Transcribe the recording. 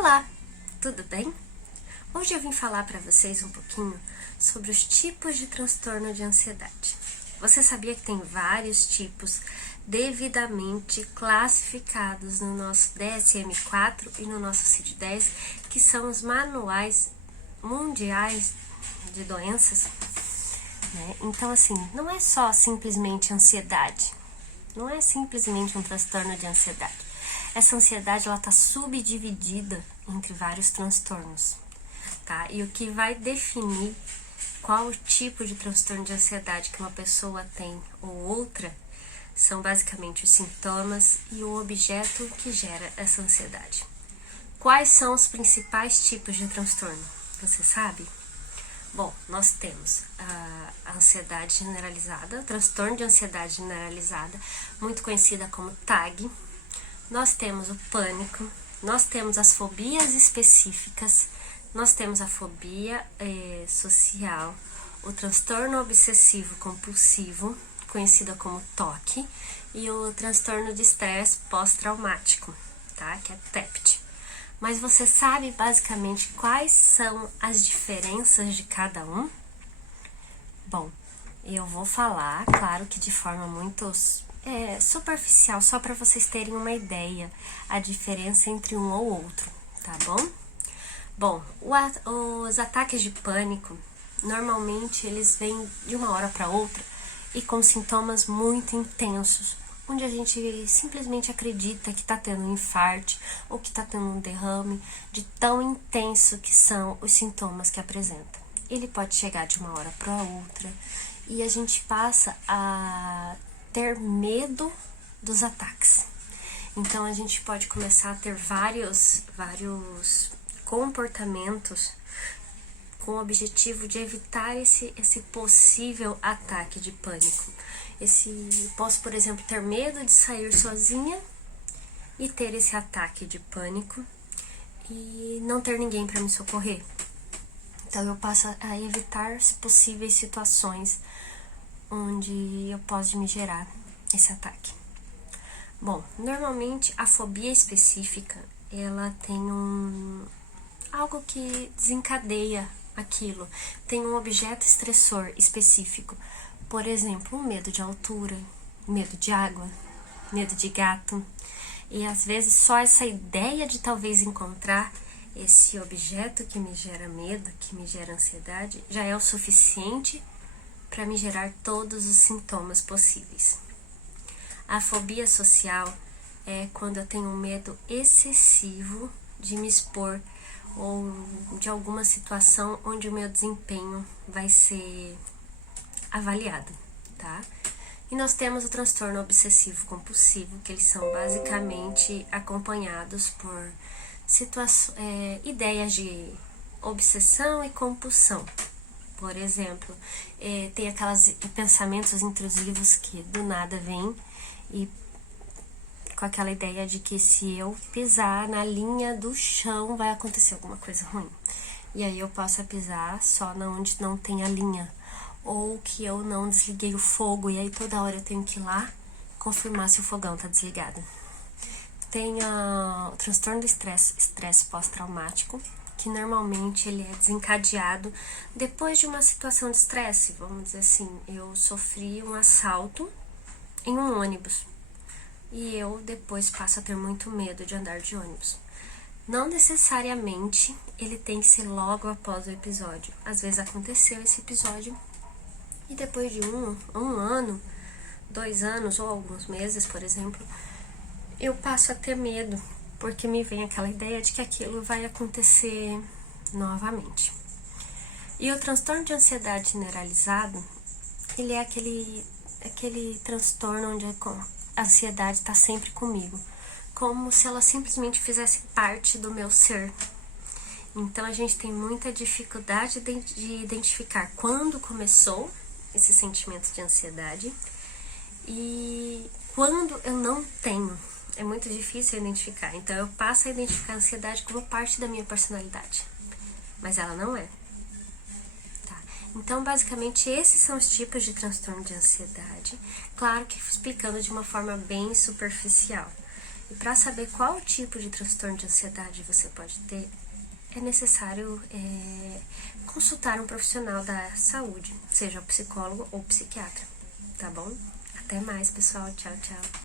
Olá, tudo bem? Hoje eu vim falar para vocês um pouquinho sobre os tipos de transtorno de ansiedade. Você sabia que tem vários tipos devidamente classificados no nosso DSM-4 e no nosso CID-10, que são os manuais mundiais de doenças, né? Então, assim, não é só simplesmente ansiedade, não é simplesmente um transtorno de ansiedade. Essa ansiedade, ela está subdividida entre vários transtornos, tá? E o que vai definir qual o tipo de transtorno de ansiedade que uma pessoa tem ou outra são basicamente os sintomas e o objeto que gera essa ansiedade. Quais são os principais tipos de transtorno? Você sabe? Bom, nós temos a ansiedade generalizada, o transtorno de ansiedade generalizada, muito conhecida como TAG. Nós temos o pânico, nós temos as fobias específicas, nós temos a fobia social, o transtorno obsessivo compulsivo, conhecida como TOC, e o transtorno de estresse pós-traumático, tá? Que é TEPT. Mas você sabe basicamente quais são as diferenças de cada um? Bom, eu vou falar, claro que de forma muito superficial, só para vocês terem uma ideia, a diferença entre um ou outro, tá bom? Bom, os ataques de pânico, normalmente eles vêm de uma hora para outra e com sintomas muito intensos, onde a gente simplesmente acredita que tá tendo um infarte ou que tá tendo um derrame, de tão intenso que são os sintomas que apresenta. Ele pode chegar de uma hora para outra e a gente passa a ter medo dos ataques. Então a gente pode começar a ter vários comportamentos com o objetivo de evitar esse possível ataque de pânico. Posso, por exemplo, ter medo de sair sozinha e ter esse ataque de pânico e não ter ninguém para me socorrer. Então eu passo a evitar possíveis situações onde eu posso me gerar esse ataque. Bom, normalmente a fobia específica, ela tem algo que desencadeia aquilo, tem um objeto estressor específico, por exemplo, um medo de altura, medo de água, medo de gato, e às vezes só essa ideia de talvez encontrar esse objeto que me gera medo, que me gera ansiedade, já é o suficiente para me gerar todos os sintomas possíveis. A fobia social é quando eu tenho um medo excessivo de me expor ou de alguma situação onde o meu desempenho vai ser avaliado, tá? E nós temos o transtorno obsessivo compulsivo, que eles são basicamente acompanhados por ideias de obsessão e compulsão. Por exemplo, tem aqueles pensamentos intrusivos que do nada vêm e com aquela ideia de que se eu pisar na linha do chão vai acontecer alguma coisa ruim. E aí eu posso pisar só onde não tem a linha. Ou que eu não desliguei o fogo e aí toda hora eu tenho que ir lá confirmar se o fogão tá desligado. Tem o transtorno do estresse pós-traumático, que normalmente ele é desencadeado depois de uma situação de estresse. Vamos dizer assim, eu sofri um assalto em um ônibus e eu depois passo a ter muito medo de andar de ônibus. Não necessariamente ele tem que ser logo após o episódio. Às vezes aconteceu esse episódio e depois de um ano, 2 anos ou alguns meses, por exemplo, eu passo a ter medo, porque me vem aquela ideia de que aquilo vai acontecer novamente. E o transtorno de ansiedade generalizado, ele é aquele transtorno onde a ansiedade está sempre comigo, como se ela simplesmente fizesse parte do meu ser. Então a gente tem muita dificuldade de identificar quando começou esse sentimento de ansiedade e quando eu não tenho. É muito difícil identificar, então eu passo a identificar a ansiedade como parte da minha personalidade, mas ela não é. Tá? Então, basicamente, esses são os tipos de transtorno de ansiedade, claro que explicando de uma forma bem superficial. E para saber qual tipo de transtorno de ansiedade você pode ter, é necessário consultar um profissional da saúde, seja o psicólogo ou psiquiatra, tá bom? Até mais, pessoal. Tchau, tchau.